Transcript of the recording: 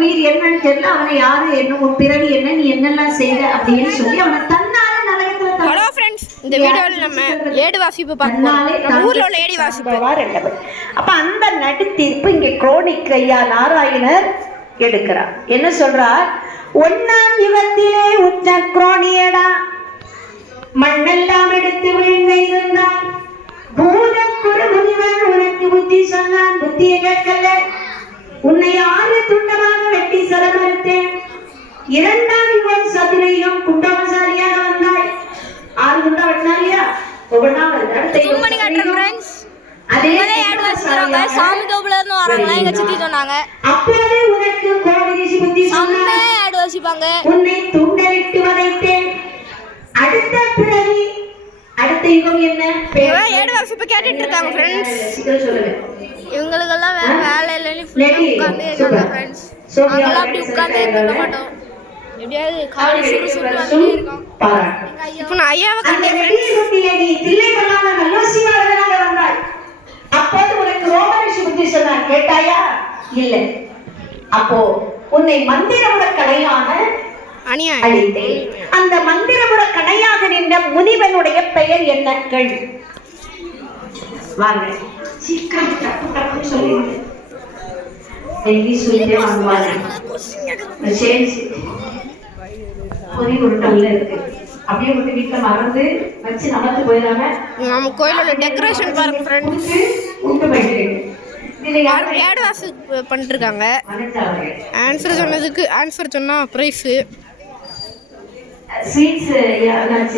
உயிர் என்னன்னு தெரியல, அவனை யாரு என்ன உன் பிறவி என்ன நீ என்னெல்லாம் செய்த அப்படின்னு சொல்லி அவனை தன்னால நரகத்துல ஹலோ ஃப்ரெண்ட்ஸ், இந்த வீடியோவில் நம்ம ஏடு வாசிப்பு பார்க்கலாம். நம்ம ஊர்ல உள்ள ஏடி வாசிப்பு. அப்ப அந்த நடுத்தீர்ப்பு இங்கே குரோனிக் ஐயா நாராயணர் எடுக்கிறார். என்ன சொல்றார்? ஒன்னாம் யுகத்திலே உற்ற குரோனியடா, மண்ணெல்லாம் எடுத்து விழுங்க இருந்தான், பூதக்குரு முனிவன் உனக்கு புத்தி சொன்னான், புத்தியை கேட்கல, உன்னை 6 துண்டமாக வெட்டி சரமறுத்தேன், 2ஆம் யுகம் சதுரையும் குண்டமசாலியாக வந்தாய். 6 துண்டா வெட்டினாரியா ஒவ்வொன்னா வருது. அதே சாமி தோப்புல இருந்து வராங்களா எங்க சித்தி சொன்னாங்க. அப்பவே உனக்கு கோவிரிசி புத்தி சொன்னான், ஆடு வாசிப்பாங்க, உன்னை துண்டலிட்டு வதைத்தேன். அடுத்த பிறவி அடுத்த யுகம் என்ன? ஏடு வாசிப்பு கேட்டுட்டு இருக்காங்க ஃப்ரெண்ட்ஸ். சொல்லுங்க. இவங்களுக்கெல்லாம் வேற வேலை இல்லைன்னு உட்காந்து இருக்காங்க ஃப்ரெண்ட்ஸ். நாங்களாம் அப்படி உட்காந்து இருக்க மாட்டோம். எப்படியாவது காலை சுறுசுறுப்பு வந்துட்டே இருக்கோம். இப்போ நான் ஐயாவை கண்டேன். அப்போது உனக்கு ரோமரிஷி புத்தி சொன்னார், கேட்டாயா? இல்லை. அப்போ உன்னை மந்திரமுட கலையான அழித்தேன். அந்த மந்திரமுட கடையாக நின்ற முனிவனுடைய பெயர் என்ன? கேள்வி. வாங்க சீக்கிரம் டப்பு டப்பு சொல்லிடுங்க. டெல்லி சொல்லிட்டே வாங்குவாங்க. சரி பொறி உருட்டல்ல இருக்கு. அப்படியே விட்டு வீட்டுல மறந்து வச்சு நமக்கு போயிடாம நம்ம கோயிலோட டெக்கரேஷன் பாருங்க ஃப்ரெண்ட்ஸ். உண்டு போயிட்டு ஏடு வாசிப்பு பண்ணிட்டு இருக்காங்க. ஆன்சர் சொன்னதுக்கு ஆன்சர் சொன்னா பிரைஸ் ஸ்வீட்ஸ்